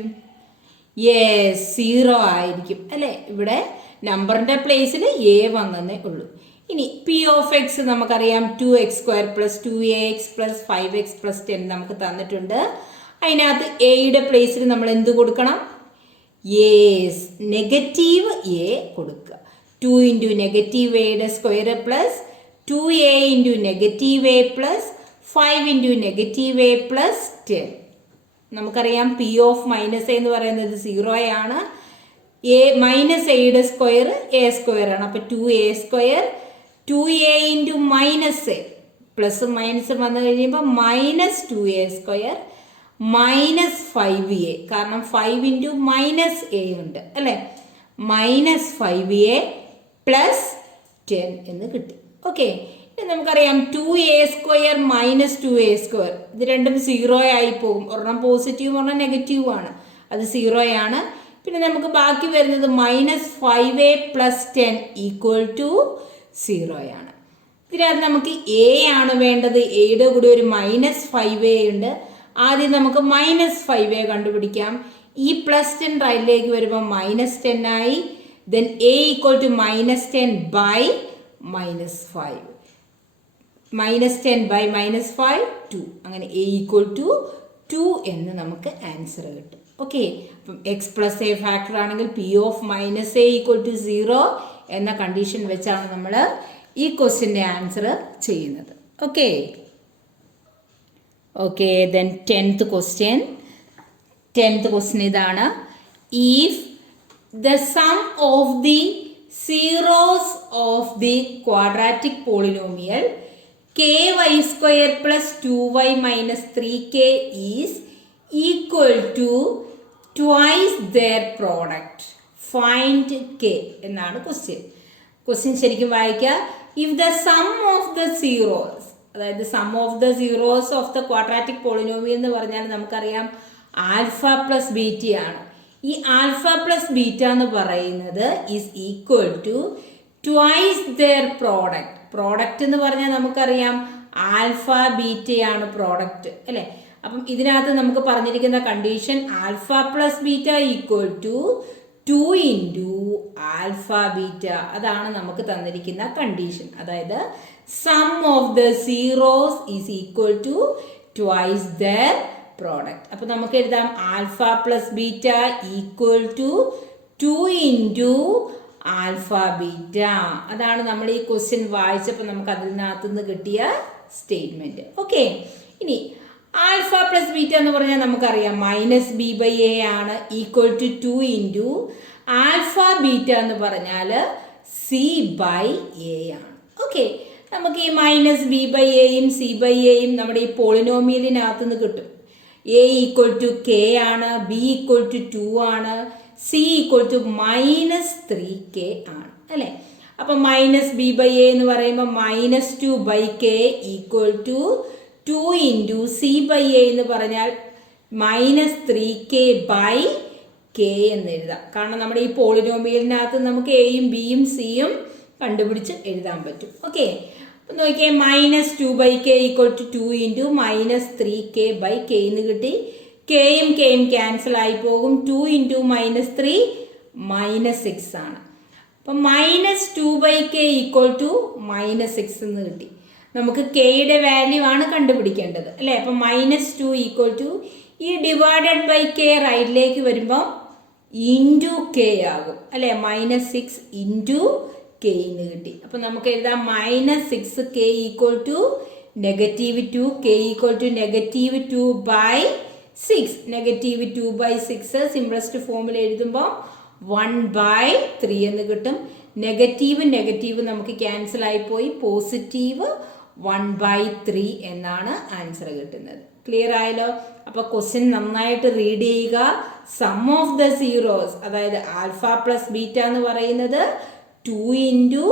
0 ആയിരിക്കും അല്ലേ. ഇവിടെ നമ്പറിൻ്റെ പ്ലേസിൽ എ വന്നതേ ഉള്ളൂ. ഇനി പി ഓഫ് എക്സ് നമുക്കറിയാം 2x² plus 2ax plus 5x plus 10 നമുക്ക് തന്നിട്ടുണ്ട്. അതിനകത്ത് എയുടെ പ്ലേസിൽ നമ്മൾ എന്ത് കൊടുക്കണം? നെഗറ്റീവ് എ കൊടുക്കുക. 2 ഇൻറ്റു നെഗറ്റീവ് എയുടെ square plus 2a into negative A plus 5 into negative A plus 10. നമുക്കറിയാം പി ഓഫ് -a എന്ന് പറയുന്നത് 0 ആണ്. -aയുടെ സ്ക്വയർ a² ആണ്. അപ്പോൾ 2a², 2a into -a plus minus വന്നു കഴിയുമ്പോൾ -2a² -5a, കാരണം 5 ഇൻറ്റു -a ഉണ്ട് അല്ലേ. -5a പ്ലസ് 10 എന്ന് കിട്ടി. ഓക്കെ, ഇനി നമുക്കറിയാം 2a² മൈനസ് 2a². ഇത് രണ്ടും 0 ആയി പോകും. ഒരെണ്ണം പോസിറ്റീവും ഒരെണ്ണം നെഗറ്റീവും ആണ്. അത് 0 ആണ്. പിന്നെ നമുക്ക് ബാക്കി വരുന്നത് -5a + 10 = 0 ആണ്. ഇതിനകത്ത് നമുക്ക് എ ആണ് വേണ്ടത്. എയുടെ കൂടെ ഒരു -5a ഉണ്ട്. ആദ്യം നമുക്ക് -5a കണ്ടുപിടിക്കാം. ഈ +10 റൈറ്റിലേക്ക് വരുമ്പോൾ -10 ആയി. Then a = -10 by -5. -10 by -5 2. അങ്ങനെ a = 2 എന്ന് നമുക്ക് ആൻസർ കിട്ടും. ഓക്കെ, അപ്പം x + a ഫാക്ടർ ആണെങ്കിൽ p of -a = 0 എന്ന കണ്ടീഷൻ വെച്ചാണ് നമ്മൾ ഈ ക്വസ്റ്റ്യൻ്റെ ആൻസർ ചെയ്യുന്നത്. Okay okay then 10th question ഇതാണ്. If the sum of the zeros of the quadratic polynomial ky² + 2y - 3k is equal to twice their product, find k എന്നാണ് question ശരിക്കും വായിക്കുക. If the sum of the zeros, അതായത് sum of the zeros of the quadratic polynomial എന്ന് പറഞ്ഞാൽ നമുക്കറിയാം alpha plus beta ആണ്. ഈ alpha plus beta എന്ന് പറയുന്നത് is equal to twice their product. Product എന്ന് പറഞ്ഞാൽ നമുക്കറിയാം ആൽഫ ബീറ്റയാണ് പ്രോഡക്റ്റ് അല്ലേ. അപ്പം ഇതിനകത്ത് നമുക്ക് പറഞ്ഞിരിക്കുന്ന condition alpha plus beta equal to 2 × alpha beta. അതാണ് നമുക്ക് തന്നിരിക്കുന്ന കണ്ടീഷൻ. അതായത് sum of the zeros is equal to twice their product. അപ്പോൾ നമുക്ക് എഴുതാം alpha plus beta equal to 2 × alpha beta. അതാണ് നമ്മൾ ഈ ക്വസ്റ്റ്യൻ വായിച്ചപ്പോൾ നമുക്ക് അതിനകത്ത് നിന്ന് കിട്ടിയ സ്റ്റേറ്റ്മെന്റ്. ഓക്കെ, ഇനി ആൽഫ പ്ലസ് ബീറ്റ എന്ന് പറഞ്ഞാൽ നമുക്കറിയാം -b/a ആണ്, ഈക്വൽ ടു 2 × ആൽഫ ബീറ്റ എന്ന് പറഞ്ഞാൽ c/a ആണ്. ഓക്കെ, നമുക്ക് ഈ -b/aയും c/aയും നമ്മുടെ ഈ പോളിനോമിയലിനകത്ത് നിന്ന് കിട്ടും. a = k ആണ്, b = 2 ആണ്, c = -3k ആണ് അല്ലേ. അപ്പം -b/a എന്ന് പറയുമ്പോൾ -2/k = 2 × c/a എന്ന് പറഞ്ഞാൽ -3k/k എന്ന് എഴുതാം. കാരണം നമ്മുടെ ഈ പോളിനോമിയലിനകത്ത് നമുക്ക് എയും ബിയും സിയും കണ്ടുപിടിച്ച് എഴുതാൻ പറ്റും. ഓക്കെ, അപ്പം നോക്കിയേ -2/k = 2 × -3k/k എന്ന് കിട്ടി. കെയും കെയും ക്യാൻസൽ ആയി പോകും. 2 × -3 -6 ആണ്. അപ്പം -2/k = -6 എന്ന് കിട്ടി. നമുക്ക് കെയുടെ വാല്യൂ ആണ് കണ്ടുപിടിക്കേണ്ടത് അല്ലേ. അപ്പം -2 = ഈ ഡിവൈഡഡ് ബൈ കെ റൈറ്റിലേക്ക് വരുമ്പോൾ × k ആകും അല്ലേ. -6 × k എന്ന് കിട്ടി. അപ്പം നമുക്ക് എഴുതാം -6k = -2, k = -2/6. -2/6 സിംപ്ലസ്റ്റ് ഫോമിൽ എഴുതുമ്പോൾ 1/3 എന്ന് കിട്ടും. നെഗറ്റീവ് നമുക്ക് ക്യാൻസൽ ആയി പോയി, പോസിറ്റീവ് 1/3 എന്നാണ് ആൻസർ കിട്ടുന്നത്. ക്ലിയർ ആയല്ലോ. അപ്പോൾ ക്വസ്റ്റ്യൻ നന്നായിട്ട് റീഡ് ചെയ്യുക. സം ഓഫ് ദ സീറോസ്, അതായത് ആൽഫ പ്ലസ് ബീറ്റ എന്ന് പറയുന്നത് 2 ×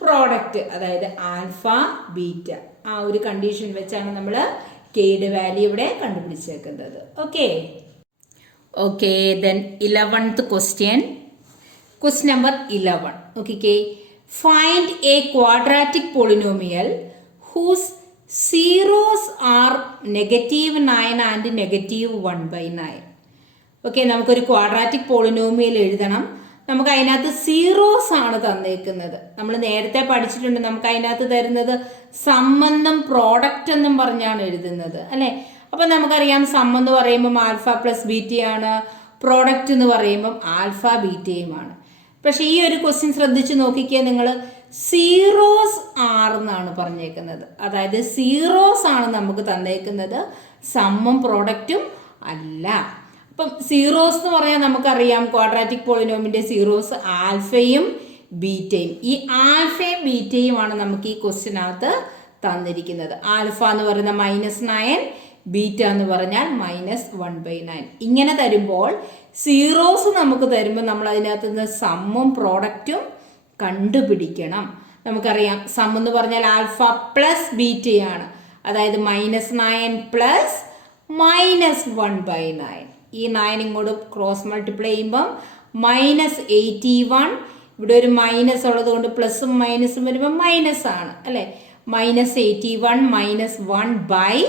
പ്രോഡക്റ്റ്, അതായത് ആൽഫ ബീറ്റ. ആ ഒരു കണ്ടീഷൻ വെച്ചാണ് നമ്മൾ കെയുടെ വാല്യൂ ഇവിടെ കണ്ടുപിടിച്ചേക്കുന്നത്. Okay then 11th question number 11. Okay, find a quadratic polynomial whose zeros are -9 and -1/9. Okay, നമുക്കൊരു ക്വാഡ്രാറ്റിക് പോളിനോമിയൽ എഴുതണം. നമുക്ക് അതിനകത്ത് സീറോസ് ആണ് തന്നേക്കുന്നത്. നമ്മൾ നേരത്തെ പഠിച്ചിട്ടുണ്ട്. നമുക്ക് അതിനകത്ത് തരുന്നത് സമ്മെന്നും പ്രോഡക്റ്റ് എന്നും പറഞ്ഞാണ് എഴുതുന്നത് അല്ലേ. അപ്പം നമുക്കറിയാം സം എന്ന് പറയുമ്പം ആൽഫ പ്ലസ് ബീറ്റയാണ്, പ്രോഡക്റ്റ് എന്ന് പറയുമ്പം ആൽഫ ബീറ്റയുമാണ്. പക്ഷെ ഈ ഒരു ക്വസ്റ്റ്യൻ ശ്രദ്ധിച്ച് നോക്കിക്കുക നിങ്ങൾ. സീറോസ് ആർ എന്നാണ് പറഞ്ഞേക്കുന്നത്. അതായത് സീറോസ് ആണ് നമുക്ക് തന്നേക്കുന്നത്, സമ്മും പ്രോഡക്റ്റും അല്ല. അപ്പം സീറോസ് എന്ന് പറയാൻ നമുക്കറിയാം ക്വാഡ്രാറ്റിക് പോളിനോമിൻ്റെ സീറോസ് ആൽഫയും ബീറ്റയും. ഈ ആൽഫയും ബീറ്റയുമാണ് നമുക്ക് ഈ ക്വസ്റ്റ്യനകത്ത് തന്നിരിക്കുന്നത്. ആൽഫ എന്ന് പറയുന്ന -9, ബീറ്റ എന്ന് പറഞ്ഞാൽ -1/9. ഇങ്ങനെ തരുമ്പോൾ സീറോസ് നമുക്ക് തരുമ്പോൾ നമ്മൾ അതിനകത്ത് നിന്ന് സമ്മും പ്രോഡക്റ്റും കണ്ടുപിടിക്കണം. നമുക്കറിയാം സം എന്ന് പറഞ്ഞാൽ ആൽഫ പ്ലസ് ബീറ്റയാണ്. അതായത് -9 പ്ലസ് -1/9. ഈ 9 ഇങ്ങോട്ട് ക്രോസ് മൾട്ടിപ്ലൈ ചെയ്യുമ്പം -81. ഇവിടെ ഒരു മൈനസ് ഉള്ളത് കൊണ്ട് പ്ലസും മൈനസും വരുമ്പോൾ മൈനസ് ആണ് അല്ലേ. -81 -1/9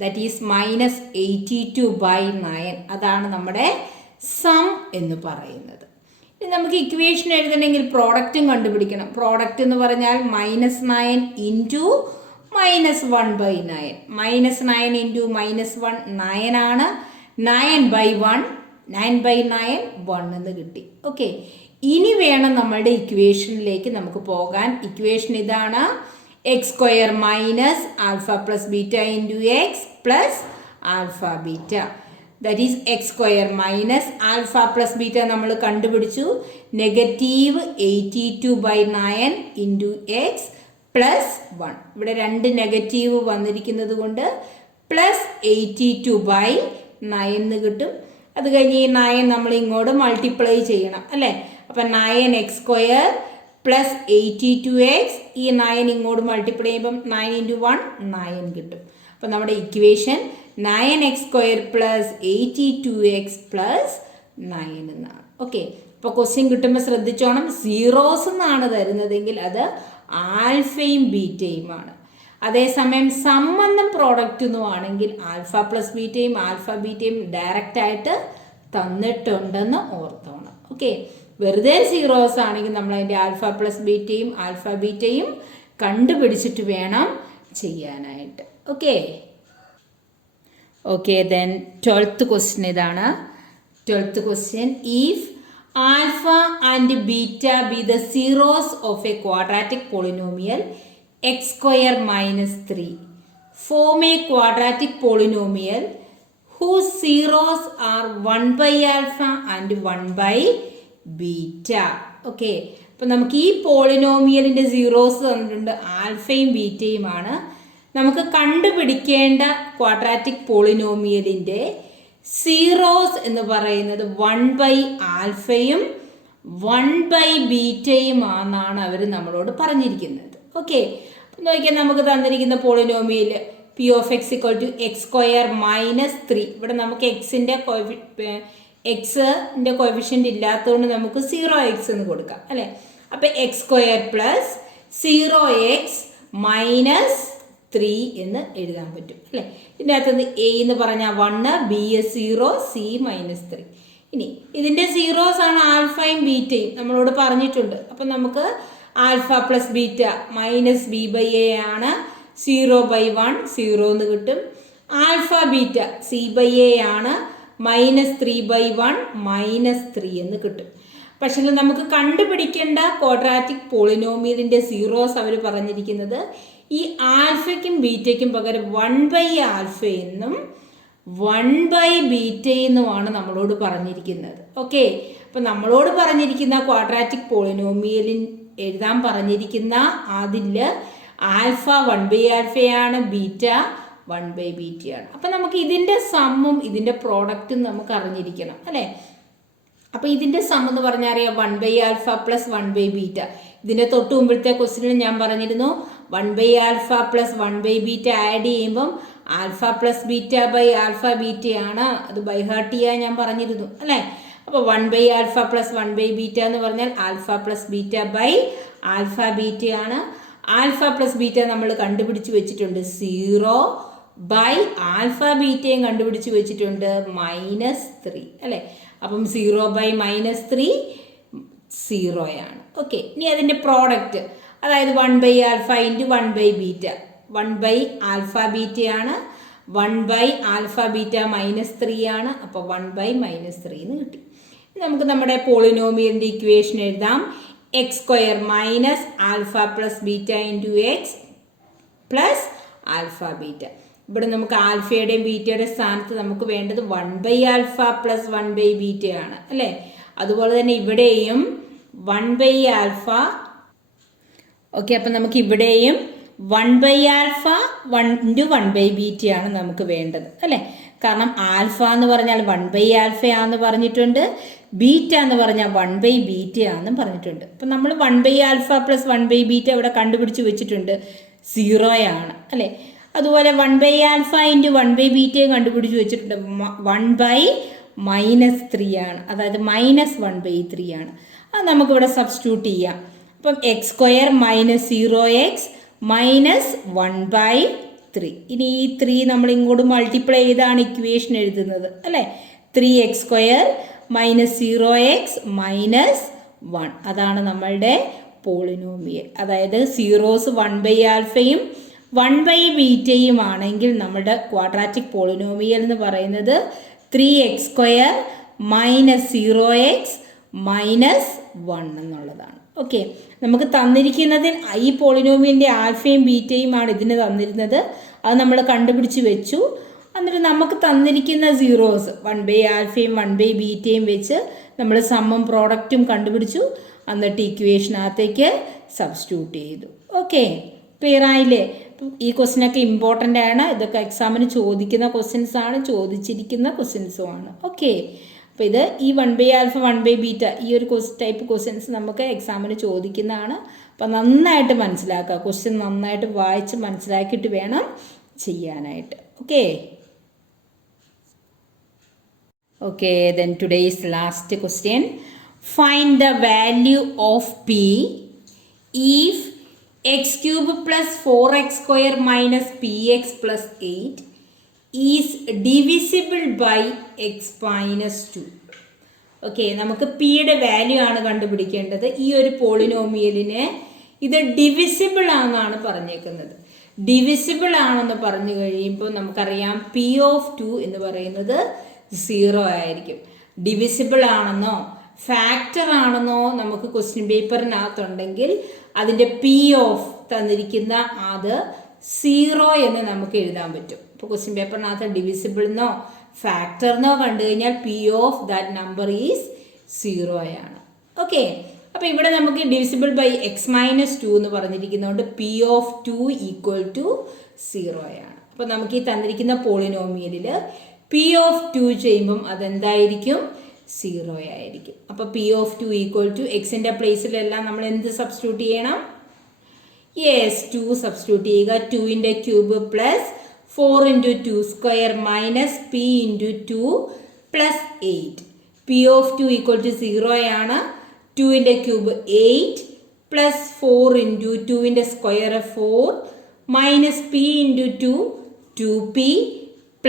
ദാറ്റ് ഈസ് -82/9. അതാണ് നമ്മുടെ സം എന്ന് പറയുന്നത്. ഇനി നമുക്ക് ഇക്വേഷൻ എഴുതണമെങ്കിൽ പ്രോഡക്റ്റും കണ്ടുപിടിക്കണം. പ്രോഡക്റ്റ് എന്ന് പറഞ്ഞാൽ -9 ഇൻറ്റു -1/9. -9 ഇൻറ്റു -1 9 ആണ്. 9/1 9/9 1 എന്ന് കിട്ടി. ഓക്കെ, ഇനി വേണം നമ്മളുടെ ഇക്വേഷനിലേക്ക് നമുക്ക് പോകാൻ. ഇക്വേഷൻ ഇതാണ്: x² minus alpha plus beta into X plus alpha beta. That is x² minus alpha plus beta നമ്മൾ കണ്ടുപിടിച്ചു. -82/9 ഇൻറ്റു എക്സ് പ്ലസ് 1. ഇവിടെ 2 നെഗറ്റീവ് വന്നിരിക്കുന്നത് കൊണ്ട് +82/9 എന്ന് കിട്ടും. അത് കഴിഞ്ഞ് ഈ 9 നമ്മൾ ഇങ്ങോട്ട് മൾട്ടിപ്ലൈ ചെയ്യണം അല്ലേ. അപ്പം 9x² പ്ലസ് 82x. ഈ 9 ഇങ്ങോട്ട് മൾട്ടിപ്ലൈ ചെയ്യുമ്പം 9 ഇൻറ്റു 1 9 കിട്ടും. അപ്പം നമ്മുടെ equation 9x² plus 82x plus 9 എന്നാണ്. ഓക്കെ, അപ്പോൾ ക്വസ്റ്റ്യൻ കിട്ടുമ്പോൾ ശ്രദ്ധിച്ചോണം. സീറോസ് എന്നാണ് തരുന്നതെങ്കിൽ അത് ആൽഫയും ബീറ്റയുമാണ്. അതേസമയം സമ്മെന്നും പ്രോഡക്റ്റ് എന്നുമാണെങ്കിൽ ആൽഫ പ്ലസ് ബീറ്റയും ആൽഫ ബീറ്റയും ഡയറക്റ്റ് ആയിട്ട് തന്നിട്ടുണ്ടെന്ന് ഓർത്തോണം. ഓക്കെ, വെറുതെ സീറോസ് ആണെങ്കിൽ നമ്മൾ അതിൻ്റെ ആൽഫ പ്ലസ് ബീറ്റയും ആൽഫ ബീറ്റയും കണ്ടുപിടിച്ചിട്ട് വേണം ചെയ്യാനായിട്ട്. ഓക്കെ ദെൻ 12th ക്വസ്റ്റ്യൻ ഇതാണ്. 12th question: if alpha and beta be the zeros of a quadratic polynomial x² minus 3 form a quadratic polynomial whose zeros are 1/alpha and 1/beta. Okay, അപ്പം നമുക്ക് ഈ പോളിനോമിയലിൻ്റെ zeros തന്നിട്ടുണ്ട്, ആൽഫയും ബീറ്റയുമാണ്. നമുക്ക് കണ്ടുപിടിക്കേണ്ട quadratic പോളിനോമിയലിൻ്റെ zeros എന്ന് പറയുന്നത് 1/ആൽഫയും 1/ബീറ്റയും ആണെന്നാണ് അവർ നമ്മളോട് പറഞ്ഞിരിക്കുന്നത്. ഓക്കെ, അപ്പം നോക്കിയാൽ നമുക്ക് തന്നിരിക്കുന്ന പോളിനോമിയൽ p(x) x² മൈനസ് 3. ഇവിടെ നമുക്ക് എക്സിൻ്റെ കോഎഫിഷ്യൻ്റ് ഇല്ലാത്തതുകൊണ്ട് നമുക്ക് 0x എന്ന് കൊടുക്കാം അല്ലേ. അപ്പം x² പ്ലസ് 0x മൈനസ് 3 എന്ന് എഴുതാൻ പറ്റും അല്ലേ. ഇതിനകത്ത് a എന്ന് പറഞ്ഞാൽ 1, b 0, c -3. ഇനി ഇതിൻ്റെ സീറോസ് ആണ് ആൽഫയും ബീറ്റയും നമ്മളോട് പറഞ്ഞിട്ടുണ്ട്. അപ്പം നമുക്ക് ആൽഫ പ്ലസ് ബീറ്റ -b/a ആണ്. 0/1 0 എന്ന് കിട്ടും. ആൽഫ ബീറ്റ c/a ആണ്. -3/1 -3 എന്ന് കിട്ടും. പക്ഷേ നമുക്ക് കണ്ടുപിടിക്കേണ്ട ക്വാഡ്രാറ്റിക് പോളിനോമിയലിൻ്റെ സീറോസ് അവർ പറഞ്ഞിരിക്കുന്നത് ഈ ആൽഫയ്ക്കും ബീറ്റയ്ക്കും പകരം 1/ആൽഫ എന്നും 1/ബീറ്റ എന്നുമാണ് നമ്മളോട് പറഞ്ഞിരിക്കുന്നത്. ഓക്കെ, അപ്പം നമ്മളോട് പറഞ്ഞിരിക്കുന്ന ക്വാഡ്രാറ്റിക് പോളിനോമിയലിൻ എഴുതാൻ പറഞ്ഞിരിക്കുന്ന അതിൽ ആൽഫ 1/ആൽഫയാണ്, ബീറ്റ 1/ബീറ്റയാണ്. അപ്പം നമുക്ക് ഇതിൻ്റെ സമ്മും ഇതിൻ്റെ പ്രോഡക്റ്റും നമുക്ക് അറിഞ്ഞിരിക്കണം അല്ലേ. അപ്പോൾ ഇതിൻ്റെ സം എന്ന് പറഞ്ഞാൽ അറിയാം 1/ആൽഫ പ്ലസ് 1/ബീറ്റ. ഇതിൻ്റെ തൊട്ട് മുമ്പിലത്തെ ക്വസ്റ്റ്യനിൽ ഞാൻ പറഞ്ഞിരുന്നു 1/ആൽഫ പ്ലസ് 1/ബീറ്റ ആഡ് ചെയ്യുമ്പം alpha plus beta by alpha ബീറ്റയാണ്. അത് ബൈ ഹാർട്ട് ചെയ്യാൻ ഞാൻ പറഞ്ഞിരുന്നു അല്ലേ. അപ്പോൾ 1/ആൽഫ പ്ലസ് 1/ബീറ്റ എന്ന് പറഞ്ഞാൽ alpha plus beta by alpha ബീറ്റയാണ്. ആൽഫ പ്ലസ് ബീറ്റ നമ്മൾ കണ്ടുപിടിച്ച് വെച്ചിട്ടുണ്ട് 0 ആൽഫ ബീറ്റയും കണ്ടുപിടിച്ച് വെച്ചിട്ടുണ്ട് -3 അല്ലേ. അപ്പം 0 -3 0 ഓക്കെ, ഇനി അതിൻ്റെ പ്രോഡക്റ്റ് അതായത് 1/ആൽഫ ഇൻറ്റു 1/ബീറ്റ. 1/ആൽഫ ബീറ്റയാണ്. 1/ആൽഫ ബീറ്റ -3 ആണ്. അപ്പോൾ 1/-3 എന്ന് കിട്ടി. നമുക്ക് നമ്മുടെ പോളിനോമിയലിൻ്റെ ഇക്വേഷൻ എഴുതാം. x² minus alpha plus beta into X plus alpha beta. ഇവിടെ നമുക്ക് ആൽഫയുടെയും ബീറ്റയുടെ സ്ഥാനത്ത് നമുക്ക് വേണ്ടത് 1/ആൽഫ പ്ലസ് 1/ബീറ്റയാണ് അല്ലേ. അതുപോലെ തന്നെ ഇവിടെയും 1/ആൽഫ. ഓക്കെ, അപ്പം നമുക്ക് ഇവിടെയും 1/ആൽഫ 1 ഇൻറ്റു 1/ബീറ്റയാണ് നമുക്ക് വേണ്ടത് അല്ലേ. കാരണം ആൽഫ എന്ന് പറഞ്ഞാൽ 1/α ആണെന്ന് പറഞ്ഞിട്ടുണ്ട്, ബീറ്റ എന്ന് പറഞ്ഞാൽ 1/β ആണെന്നും പറഞ്ഞിട്ടുണ്ട്. അപ്പം നമ്മൾ 1/α + 1/β ഇവിടെ കണ്ടുപിടിച്ച് വെച്ചിട്ടുണ്ട്, 0 ആണ് അല്ലേ. അതുപോലെ 1/α × 1/β കണ്ടുപിടിച്ച് വെച്ചിട്ടുണ്ട്, 1/-3 ആണ്, അതായത് -1/3 ആണ്. അത് നമുക്കിവിടെ സബ്സ്റ്റിറ്റ്യൂട്ട് ചെയ്യാം. അപ്പം x² - 0x - 1/3. ഇനി ഈ 3 നമ്മൾ ഇങ്ങോട്ട് മൾട്ടിപ്ലൈ ചെയ്താണ് ഇക്വേഷൻ എഴുതുന്നത് അല്ലേ. 3x² - 0x - 1. അതാണ് നമ്മളുടെ പോളിനോമിയൽ. അതായത് സീറോസ് 1/α-യും 1/β-യും ആണെങ്കിൽ നമ്മുടെ ക്വാഡ്രാറ്റിക് പോളിനോമിയൽ എന്ന് പറയുന്നത് 3x² - 0x - 1 എന്നുള്ളതാണ്. ഓക്കെ, നമുക്ക് തന്നിരിക്കുന്നതിൽ ഈ പോളിനോമിയലിൻ്റെ ആൽഫയും ബീറ്റയും ആണ് ഇതിന് തന്നിരുന്നത്, അത് നമ്മൾ കണ്ടുപിടിച്ച് വെച്ചു. എന്നിട്ട് നമുക്ക് തന്നിരിക്കുന്ന സീറോസ് 1/α-യും 1/β-യും വെച്ച് നമ്മൾ സമ്മും പ്രോഡക്റ്റും കണ്ടുപിടിച്ചു. എന്നിട്ട് ഇക്വേഷനകത്തേക്ക് സബ്സ്റ്റിറ്റ്യൂട്ട് ചെയ്തു. ഓക്കെ, ക്ലിയർ ആയില്ലേ? ഈ ക്വസ്റ്റ്യനൊക്കെ ഇമ്പോർട്ടൻ്റ് ആണ്, ഇതൊക്കെ എക്സാമിന് ചോദിക്കുന്ന ക്വസ്റ്റ്യൻസ് ആണ്, ചോദിച്ചിരിക്കുന്ന ക്വസ്റ്റ്യൻസും ആണ്. ഓക്കെ, അപ്പോൾ ഇത് ഈ 1/α 1/β ഈ ഒരു ടൈപ്പ് ക്വസ്റ്റ്യൻസ് നമുക്ക് എക്സാമിന് ചോദിക്കുന്നതാണ്. അപ്പോൾ നന്നായിട്ട് മനസ്സിലാക്കുക, ക്വസ്റ്റ്യൻ നന്നായിട്ട് വായിച്ച് മനസ്സിലാക്കിയിട്ട് വേണം ചെയ്യാനായിട്ട്. Okay okay then today's last question. Find the value of p if x³ + 4x² - px + 8 is divisible by x - 2. Okay, നമുക്ക് പിയുടെ വാല്യൂ ആണ് കണ്ടുപിടിക്കേണ്ടത്. ഈ ഒരു പോളിനോമിയലിന് ഇത് ഡിവിസിബിൾ ആണെന്നാണ് പറഞ്ഞേക്കുന്നത്. ഡിവിസിബിൾ ആണെന്ന് പറഞ്ഞു കഴിയുമ്പോൾ നമുക്കറിയാം p(2) എന്ന് പറയുന്നത് 0 ആയിരിക്കും. ഡിവിസിബിൾ ആണെന്നോ ഫാക്ടർ ആണെന്നോ നമുക്ക് ക്വസ്റ്റ്യൻ പേപ്പറിനകത്തുണ്ടെങ്കിൽ അതിൻ്റെ p() തന്നിരിക്കുന്ന അത് 0 എന്ന് നമുക്ക് എഴുതാൻ പറ്റും. ഇപ്പോൾ ക്വസ്റ്റ്യൻ പേപ്പറിനകത്ത് ഡിവിസിബിൾ എന്നോ ഫാക്ടറിനോ കണ്ടു കഴിഞ്ഞാൽ p(that number is 0 ആണ്. ഓക്കെ, അപ്പോൾ ഇവിടെ നമുക്ക് ഡിവിസിബിൾ ബൈ x - 2 എന്ന് പറഞ്ഞിരിക്കുന്നതുകൊണ്ട് p(2) = 0 ആണ്. അപ്പോൾ നമുക്ക് ഈ തന്നിരിക്കുന്ന പോളിനോമിയലിൽ p(2) ചെയ്യുമ്പം അതെന്തായിരിക്കും? 0 ആയിരിക്കും. അപ്പോൾ p(2) = എക്സിൻ്റെ പ്ലേസിലെല്ലാം നമ്മൾ എന്ത് സബ്സ്റ്റിറ്റ്യൂട്ട് ചെയ്യണം? യെസ്, 2 സബ്സ്റ്റിറ്റ്യൂട്ട് ചെയ്യുക. 2 × 3 + 4 × 2² - p × 2 + 8. p(2) = 0 ആണ്. 2 × 3 8 + 4 × 2 × 2 4 - p × 2 2p +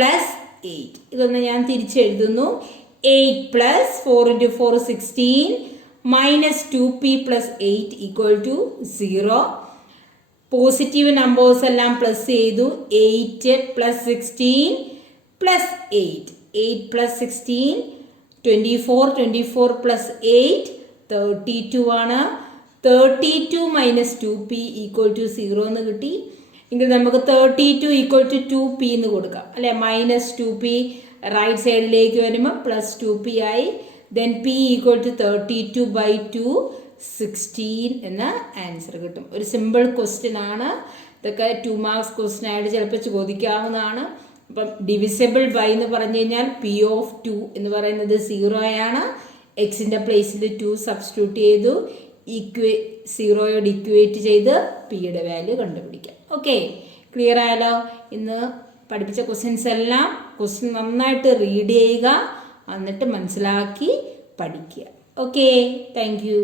8. ഇതൊന്ന് ഞാൻ തിരിച്ചെഴുതുന്നു. 8 + 4 × 4 16 - 2p + 8 = 0. പോസിറ്റീവ് നമ്പേഴ്സ് എല്ലാം പ്ലസ് ചെയ്തു. 8 + 16 + 8 8 + 16 24 24 + 8 32 ആണ്. 32 - 2p = 0 എന്ന് കിട്ടി. എങ്കിൽ നമുക്ക് 32 = 2p എന്ന് കൊടുക്കാം അല്ലെ. -2p റൈറ്റ് സൈഡിലേക്ക് വരുമ്പോൾ +2p ആയി. ദെൻ p = 32/2 16 എന്ന ആൻസർ കിട്ടും. ഒരു സിമ്പിൾ ക്വസ്റ്റ്യൻ ആണ്. ഇതൊക്കെ 2 മാർക്സ് ക്വസ്റ്റ്യൻ ആയിട്ട് ചിലപ്പോൾ ചോദിക്കാവുന്നതാണ്. അപ്പം ഡിവിസിബിൾ ബൈ എന്ന് പറഞ്ഞു കഴിഞ്ഞാൽ p(2) എന്ന് പറയുന്നത് 0 ആണ്. എക്സിൻ്റെ പ്ലേസിൽ 2 സബ്സ്റ്റിറ്റ്യൂട്ട് ചെയ്തു. 0യോട് ഇക്വേറ്റ് ചെയ്ത് പിയുടെ വാല്യൂ കണ്ടുപിടിക്കാം. ഓക്കെ, ക്ലിയർ ആയാലോ? ഇന്ന് പഠിപ്പിച്ച ക്വസ്റ്റ്യൻസ് എല്ലാം ക്വസ്റ്റ്യൻ നന്നായിട്ട് റീഡ് ചെയ്യുക, എന്നിട്ട് മനസ്സിലാക്കി പഠിക്കുക. Okay, thank you.